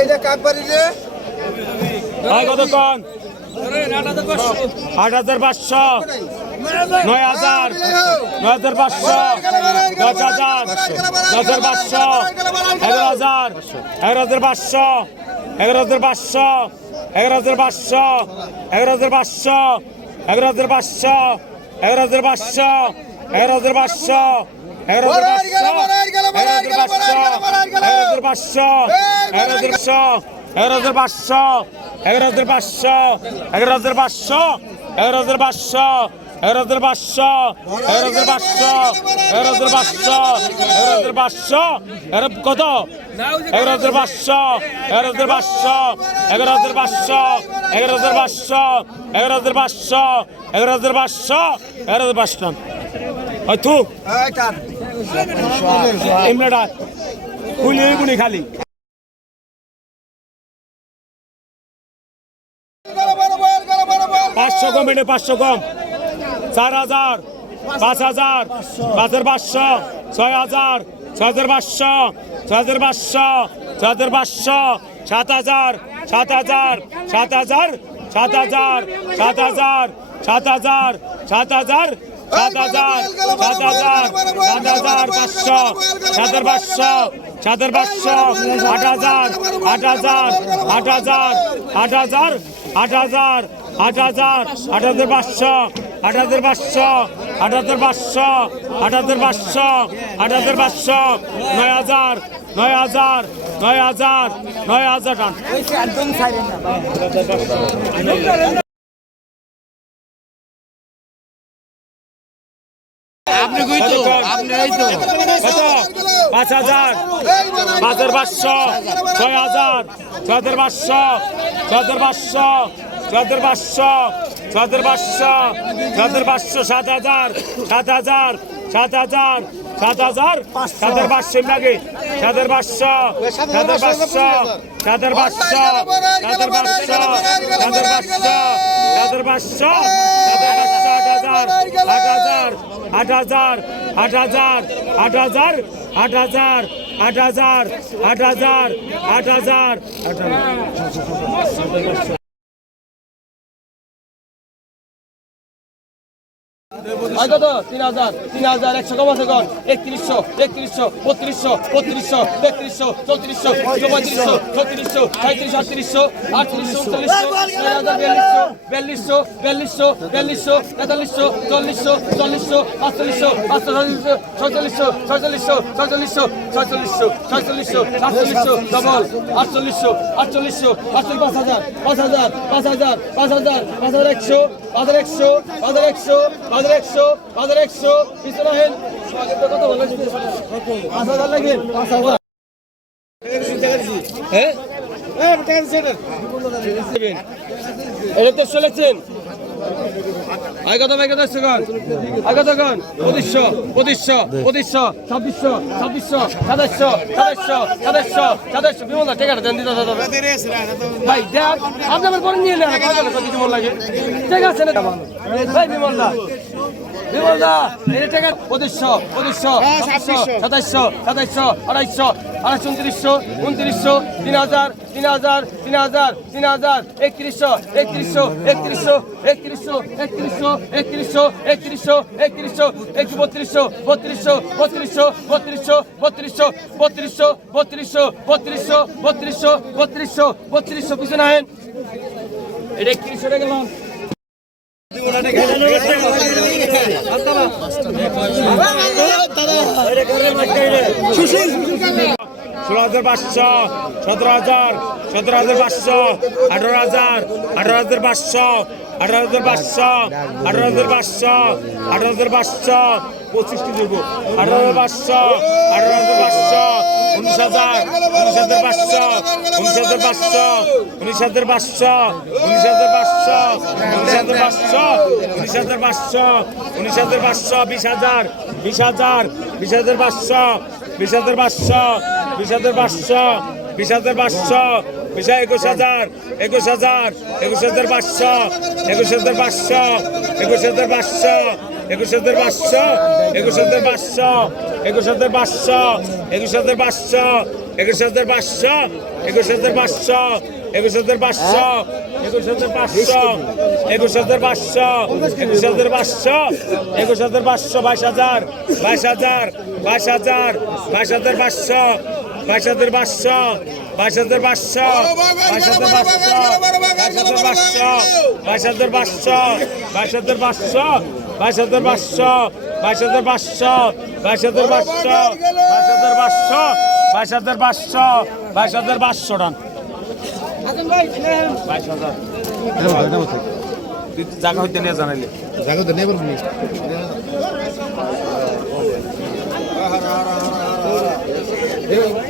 এটা কাকবাড়ি রে ভাই কত কন আট হাজার পাঁচশো নয় হাজার নয় হাজার পাঁচশো দশ হাজার দশ হাজার পাঁচশো এগারো হাজার এগারো হাজার পাঁচশো এগারো হাজার পাঁচশো এগারো হাজার পাঁচশো এগারো হাজার পাঁচশো এগারো হাজার পাঁচশো এগারো হাজার পাঁচশো এগারো হাজার পাঁচশো এগারো হাজার পাঁচশো এগারো হাজার পাঁচশো এগারো হাজার পাঁচশো এগারো হাজার পাঁচশো এগারো হাজার পাঁচশো এগারো হাজার পাঁচশো এগারো হাজার পাঁচশো এগারো হাজার পাঁচশো এগারো হাজার পাঁচশো এগারো হাজার পাঁচশো এগারো কত এগারো হাজার পাঁচশো এগারো হাজার পাঁচশো এগারো হাজার পাঁচশো এগারো হাজার পাঁচশো এগারো হাজার পাঁচশো এগারো হাজার পাঁচশো এগারো হাজার পাঁচশো হয়তো এমনাটা খুলি গুনি খালি। পাঁচশো কম এটা পাঁচশো কম। চার হাজার, পাঁচ হাজার পাঁচ হাজার পাঁচশো, ছয় হাজার ছয় হাজার পাঁচশো ছয় হাজার পাঁচশো ছয় হাজার পাঁচশো, সাত হাজার সাত হাজার সাত হাজার সাত হাজার সাত হাজার সাত হাজার সাত হাজার সাত হাজার সাত হাজার সাত হাজার পাঁচশো, সাত হাজার পাঁচশো, সাত পাঁচশো, আট হাজার আট হাজার আট হাজার আট হাজার আট হাজার আট হাজার আট হাজার পাঁচশো, আট হাজার পাঁচশো, আট হাজার পাঁচশো, আট হাজার পাঁচশো, আট হাজার পাঁচশো, নয় হাজার নয় হাজার নয় হাজার নয় হাজার টান। পাঁচ হাজার পাঁচ হাজার। পাঁচশো, ছয় হাজার। ছয় হাজার পাঁচশো ছয় হাজার পাঁচশো ছয় পাঁচশো ছয় পাঁচশো ছয় পাঁচশো, সাত হাজার সাত হাজার সাত হাজার সাত হাজার সাত হাজার পাঁচশো লাগে। সাত হাজার পাঁচশো সাত পাঁচশো সাত পাঁচশো সাত পাঁচশো। হাজার আট হাজার আট হাজার আট হাজার আট হাজার আট হাজার আট হাজার আট হাজার আট হাজার আট হাজার। একশো একশো একশো হাজার একশো, পিছনে হেন কত বলে পাঁচ হাজার লাগে পাঁচ হাজার। হ্যাঁ? চলেছেন আয় কত কন, পঁচিশশো পঁচিশশো পঁচিশশো, ছাব্বিশশো ছাব্বিশশো, সাতাশশো সাতাশশো সাতাশশো সাতাশশো। বিমল আছে দেন, দিতে ভাই দেখ আপনি আমার করে নিয়ে নেন। বিমল লাগে? ঠিক আছে না? ভাই দা বিমল দা এটা ঠিক আছে পঁচিশশো পঁচিশশো সাতাশশো সাতাশশো আড়াইশো আড়াইশো উনত্রিশশো উনত্রিশশো তিন হাজার তিন হাজার তিন হাজার তিন হাজার একত্রিশশো একত্রিশশো একত্রিশশো একত্রিশশো একত্রিশশো একত্রিশশো একত্রিশশো একত্রিশশো এক বত্রিশশো বত্রিশশো বত্রিশশো বত্রিশশো বত্রিশশো বত্রিশশো বত্রিশশো বত্রিশশো বত্রিশশো বত্রিশশো বত্রিশশো পিছনে আহেন এটা একত্রিশশো টাকা গেলাম ষোলো হাজার পাঁচশো সতেরো হাজার সতেরো হাজার পাঁচশো আঠারো হাজার আঠারো হাজার পাঁচশো আঠারো হাজার পাঁচশো আঠারো হাজার পাঁচশো আঠারো হাজার পাঁচশো পঁচিশটি দেবো আঠারো হাজার পাঁচশো আঠারো হাজার পাঁচশো উনিশ হাজার উনিশ হাজার পাঁচশো উনিশ হাজার পাঁচশো উনিশ হাজার পাঁচশো উনিশ হাজার পাঁচশো উনিশ হাজার পাঁচশো উনিশ হাজার পাঁচশো উনিশ হাজার পাঁচশো বিশ হাজার বিশ হাজার বিশ হাজার পাঁচশো বিশ হাজার পাঁচশো বিশ হাজার পাঁচশো বিশ হাজার পাঁচশো বিশ একুশ হাজার একুশ হাজার একুশ হাজার পাঁচশো একুশ হাজার পাঁচশো একুশ হাজার পাঁচশো একুশ হাজার পাঁচশো একুশ হাজার পাঁচশো একুশ হাজার পাঁচশো একুশ হাজার পাঁচশো একুশ হাজার পাঁচশো একুশ হাজার পাঁচশো একুশ হাজার পাঁচশো একুশ হাজার পাঁচশো একুশ হাজার পাঁচশো একুশ হাজার পাঁচশো একুশ হাজার পাঁচশো বাইশ হাজার বাইশ হাজার বাইশ হাজার বাইশ হাজার পাঁচশো বাইশ হাজার পাঁচশো বাইশ হাজার পাঁচশো বাইশ হাজার পাঁচশো বাইশ হাজার পাঁচশো বাইশ হাজার পাঁচশো বাইশ হাজার পাঁচশো বাইশ হাজার পাঁচশো বাইশ হাজার পাঁচশো বাইশ হাজার পাঁচশো বাইশ হাজার পাঁচশো বাইশ হাজার পাঁচশো টান। বাইশ হাজার। জায়গা হইতে নিয়ে জানাইলে। জাগো নেই বলবি?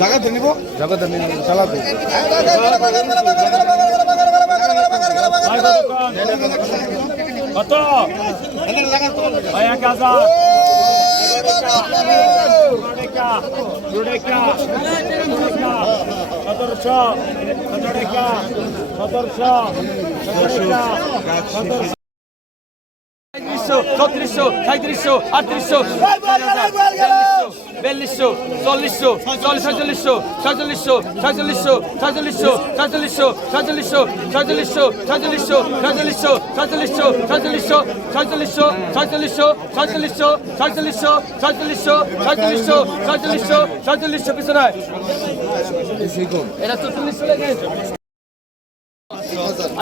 জায়গা নিব? জায়গা নিব চালাতে কত? ভাই এক হাজার। সতেরোশো সতেরোশো সতেরোশো ছত্রিশশো সাঁত্রিশশো আটত্রিশশো বিয়াল্লিশশো চল্লিশশো চল্লিশ ছয়চল্লিশশো ছয়চল্লিশশো ছয়চল্লিশশো ছয়চল্লিশশো ছয়চল্লিশশো ছয়চল্লিশশো ছয়চল্লিশশো ছয়চল্লিশশো ছয়চল্লিশশো ছয়চল্লিশশো ছয়চল্লিশশো ছয়চল্লিশশো ছয়চল্লিশশো ছয়চল্লিশশো ছয়চল্লিশশো ছয়চল্লিশশো ছয়চল্লিশশো ছয়চল্লিশশো ছয়চল্লিশশো পিছনে এটা চল্লিশশো লেগে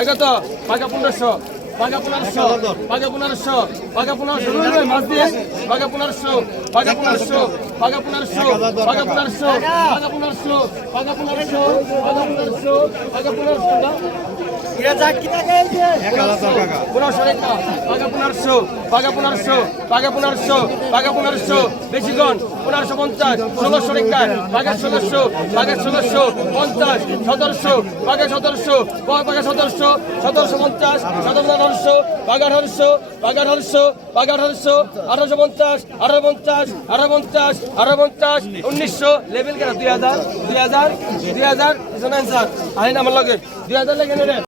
আগত পাকা পনেরোশো পাকা পনেরোশো পাকা পনেরোশো পাকা পনেরোশো মাছ দিয়ে পাকা পনেরোশো পাকা পনেরোশো পাকা পনেরোশো পাকা পনেরোশো পাকা পনেরোশো পাকা পনেরোশো পাকা পনেরোশো পাকা পনেরোশো পাকা পনেরোশো পাকা পনেরোশো পাকা পনেরোশো পাকা পনেরোশো বেশি গণ পনেরোশো পঞ্চাশ ষোলোশো রেখা পাকা ষোলোশো পাকা ষোলোশো পঞ্চাশ সতেরোশো পাকা সতেরোশো পাকা সতেরোশো সতেরোশো পঞ্চাশ সতেরো আঠারোশো পাকা আঠারোশো পাকা আঠারোশো পাকা আঠারোশো আঠারোশো পঞ্চাশ আঠারো পঞ্চাশ আঠারো পঞ্চাশ আঠারো পঞ্চাশ উনিশশো লেভেল কেন? দুই হাজার দুই হাজার দুই হাজার আইন আমার লগে। দুই হাজার লেগে রে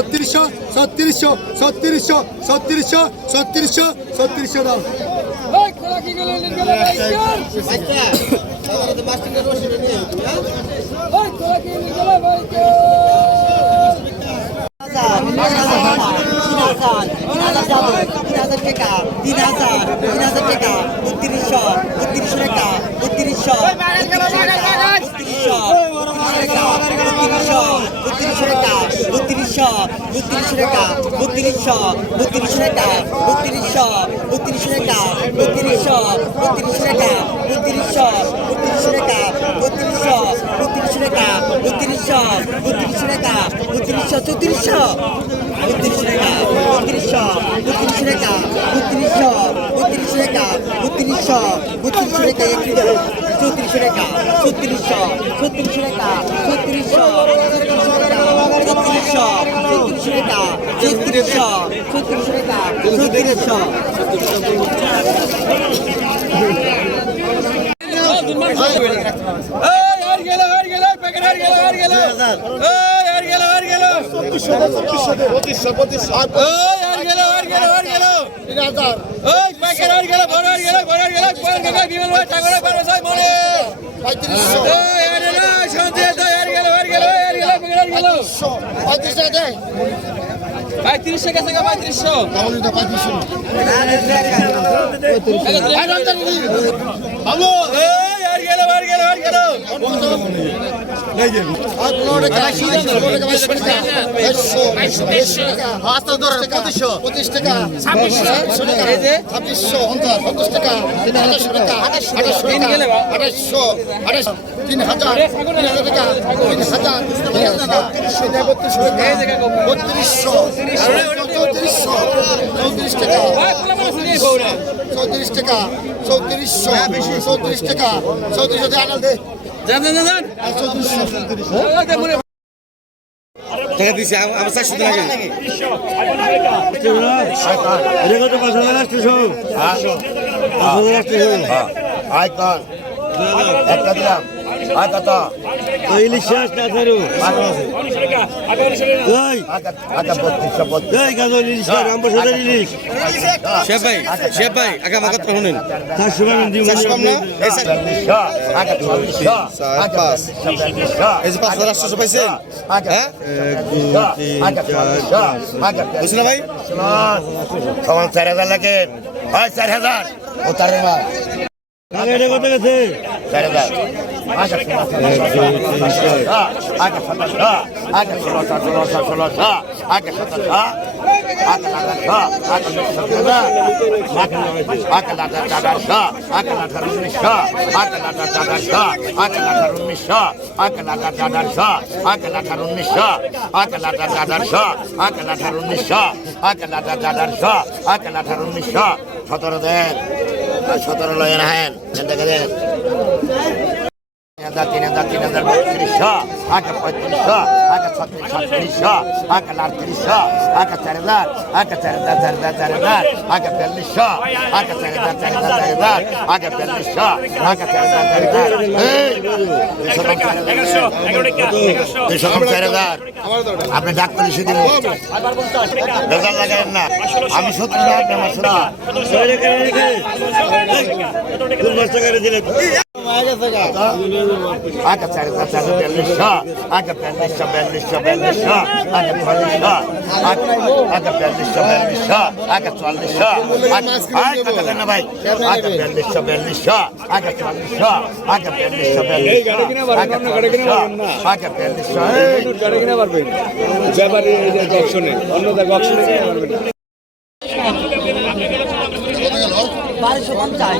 ছত্রিশশো ছত্রিশশো ছত্রিশশো ছত্রিশশো ছত্রিশশো দাও। তিন হাজার তিন হাজার টাকা বত্রিশশো বত্রিশশো টাকা বত্রিশশো বত্রিশশো বত্রিশশো টাকা বত্রিশশো টাকা বত্রিশশো বত্রিশশো টাকা বত্রিশশো বত্রিশশো টাকা বত্রিশশো বত্রিশশো টাকা বত্রিশশো বত্রিশশো টাকা বত্রিশশো বত্রিশশো টাকা বত্রিশশো বত্রিশশো টাকা বত্রিশশো চৌত্রিশশো বত্রিশশো টাকা বত্রিশশো বত্রিশশো টাকা বত্রিশশো বত্রিশশো টাকা বত্রিশশো বত্রিশশো টাকা একটি চৌত্রিশশো টাকা ছত্রিশশো ছত্রিশশো টাকা ছত্রিশশো ছত্রিশশো ছত্রিশশো টাকা ছত্রিশশো ছত্রিশশো টাকা ছত্রিশশো বিমল ভাই ঠাকুর পঁয়ত্রিশশো পঁয়ত্রিশশো পঁয়ত্রিশ টাকা দেয় পঁয়ত্রিশ টাকা থেকে পঁয়ত্রিশশো। পঁয়ত্রিশশো। বাবু গেল আর গেল আর গেল। পঁচিশ টাকা। আঠাশশো টাকা। তিন হাজার তিন হাজার টাকা তিন হাজার তিন হাজার টাকা। তিরিশশো বত্রিশশো টাকা। বত্রিশশো চৌত্রিশশো চৌত্রিশ টাকা। চৌত্রিশ টাকা চৌত্রিশশো চৌত্রিশ টাকা। চৌত্রিশশো টাকা আনাল দে। যান যান যান আর চৌত্রিশশো। টাকা দিছি আমার চারশো টাকা এটা কত? পাঁচ হাজার আসতেছো পাঁচ হাজার আসতেছো একটা দিলাম। ইলিশ শেষ না আচ্ছা। গাজল ইলিশ ভাই না? আচ্ছা আচ্ছা হাজার আটশো পাইছেন হ্যাঁ? আচ্ছা আচ্ছা। না ভাই? সমান চার হাজার লাগে। চার হাজার। ও চার আচ্ছা আচ্ছা আচ্ছা আচ্ছা আচ্ছা আচ্ছা আচ্ছা আচ্ছা আচ্ছা আচ্ছা আচ্ছা আচ্ছা আচ্ছা আচ্ছা আচ্ছা আচ্ছা সতেরো দেন সতেরো লয়ের হ্যান দেখা তিন হাজার তিন হাজার তিন হাজার বত্রিশশো আগে পঁয়ত্রিশশো আগে ছত্রিশ ছত্রিশশো আগে আটত্রিশশো আগে চার হাজার আগে চার হাজার চার হাজার চার হাজার আগে বিয়াল্লিশশো আগে চার হাজার চার হাজার চার হাজার আগে বিয়াল্লিশশো আগে চার হাজার চার হাজার দুশো কম চার হাজার আপনি ডাক্তার এসে দিন রেজাল্ট লাগাবেন না আমি সত্যি না আপনি আমার আগে চার হাজার চার হাজার বিয়াল্লিশশো আগে বিয়াল্লিশশো বিয়াল্লিশশো বিয়াল্লিশশো আগে চুয়াল্লিশশো আগে বিয়াল্লিশশো বিয়াল্লিশশো আগে আগে কথা না ভাই আগে বিয়াল্লিশশো বিয়াল্লিশশো আগে চুয়াল্লিশশো আগে বিয়াল্লিশশো বিয়াল্লিশশো আগে আগে এই গাড়ি কিনে পারবেন ব্যাপারে অপশনে অন্য অপশনে বারোশো পঞ্চাশ।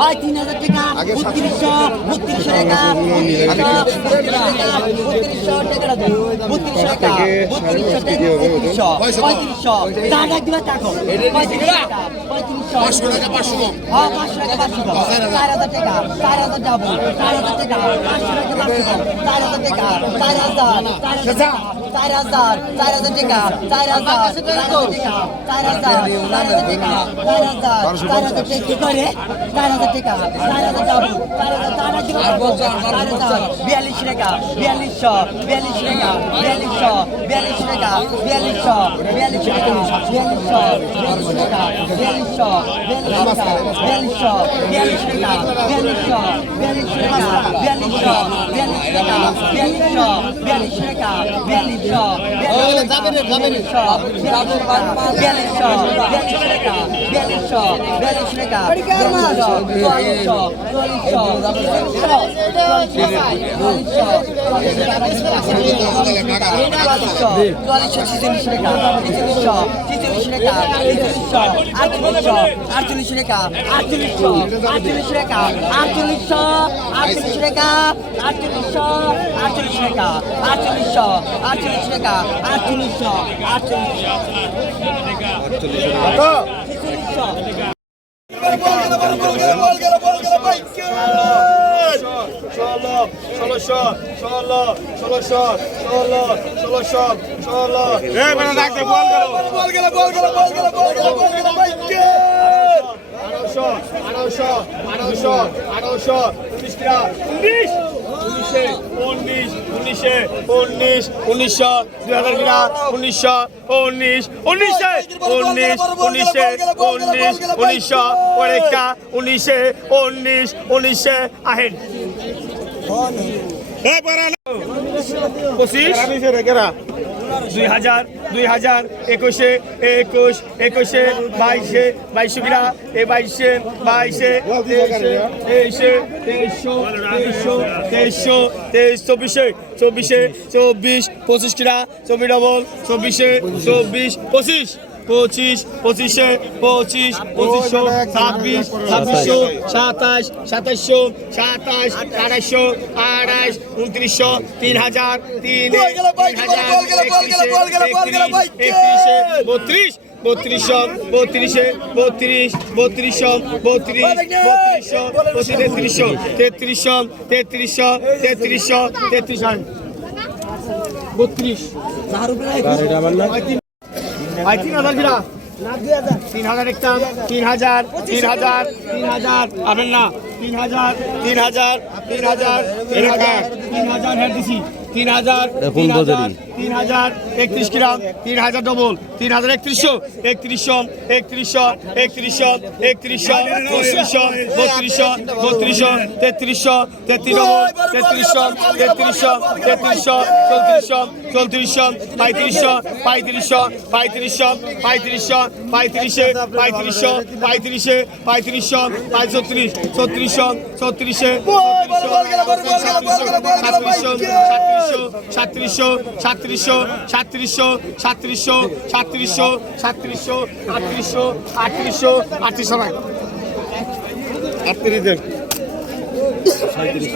হয় তিন হাজার টাকা। বত্রিশশো বত্রিশশো টাকা বত্রিশশো টাকা বত্রিশশো টাকা বত্রিশশো টাকা বত্রিশশো পঁয়ত্রিশশো চার লাখ দিবা টাকা পাঁচশো টাকা পাঁচশো হ্যাঁ পাঁচশো টাকা পাঁচশো চার হাজার টাকা চার হাজার যাব চার হাজার টাকা পাঁচশো টাকা পাঁচশো চার হাজার টাকা চার হাজার চার হাজার চার হাজার টাকা চার হাজার চার হাজার টাকা চার হাজার চার হাজার টাকা চার হাজার চার হাজার টাকা কি করে চার হাজার টাকা চার হাজার বিয়াল্লিশ টাকা বিয়াল্লিশশো বিয়াল্লিশ টাকা বিয়াল্লিশশো বিয়াল্লিশ টাকা বিয়াল্লিশশো বিয়াল্লিশ টাকা বিয়াল্লিশশো বিয়াল্লিশ টাকা বিয়াল্লিশশো বিয়াল্লিশশো বিয়াল্লিশ টাকা বিয়াল্লিশশো বিয়াল্লিশ টাকা বিয়াল্লিশশো বিয়াল্লিশ টাকা বিয়াল্লিশশো বিয়াল্লিশ টাকা বিয়াল্লিশশো বিয়াল্লিশশো বিয়াল্লিশশো বিয়াল্লিশ টাকা বিয়াল্লিশশো বিয়াল্লিশ টাকা বিয়াল্লিশশো ছিচল্লিশ টাকা টাকা ছিচল্লিশশো আটচল্লিশশো আটচল্লিশ টাকা আটচল্লিশশো আটচল্লিশ টাকা আটচল্লিশশো আটচল্লিশ টাকা আটচল্লিশশো আটচল্লিশ টাকা আটচল্লিশশো আটচল্লিশ টাকা ষোলোশো ষোলো ষোলোশো ষোলো ষোলোশো ষোলো আঠারোশো আঠারোশো আঠারোশো আঠারোশো উনিশ কিরা উনিশ উনিশে উনিশ উনিশে উনিশ উনিশশো দুই হাজার কিরা উনিশশো উনিশ উনিশে উনিশ উনিশে উনিশ উনিশশো পরেকা উনিশে উনিশ উনিশে আহেন। চব্বিশে চব্বিশে পঁচিশ কিনা চব্বিশ ডবল চব্বিশে চব্বিশ পঁচিশ। পঁচিশ পঁচিশে পঁচিশ পঁচিশশো ছাব্বিশ ছাব্বিশশো সাতাশ সাতাশশো সাতাশ আড়াইশো আড়াইশ উনত্রিশশো তিন হাজার তিন হাজার বত্রিশ বত্রিশশো বত্রিশে বত্রিশ বত্রিশশো বত্রিশ বত্রিশশো তেত্রিশশো তেত্রিশশো তেত্রিশশো তেত্রিশশো তেত্রিশ বত্রিশ। ভাই তিন হাজার কিনা? তিন হাজার একটা তিন হাজার তিন হাজার তিন হাজার। আবেন না। তিন হাজার তিন হাজার তিন হাজার। তিন হাজার তিন হাজার হ্যাঁ দিছি। তিন হাজার তিন হাজার তিন হাজার একত্রিশ গ্রাম তিন হাজার ডবল তিন হাজার একত্রিশশো একত্রিশশো একত্রিশশো একত্রিশশো একত্রিশশো বত্রিশশো বত্রিশশো বত্রিশশো তেত্রিশশো তেত্রিশ ডবল তেত্রিশশো তেত্রিশশো তেত্রিশশো চৌত্রিশশো চৌত্রিশশো, পঁয়ত্রিশশো পঁয়ত্রিশশো পঁয়ত্রিশশো পঁয়ত্রিশশো, পঁয়ত্রিশে পঁয়ত্রিশশো পঁয়ত্রিশে, পঁয়ত্রিশশো পঁয়ষট্রিশ ছত্রিশশো, ছত্রিশে সাতত্রিশশো সাতত্রিশশো সাতত্রিশশো সাতত্রিশশো সাতত্রিশশো সাতত্রিশশো, আটত্রিশশো আটত্রিশশো আটত্রিশশো, আটত্রিশ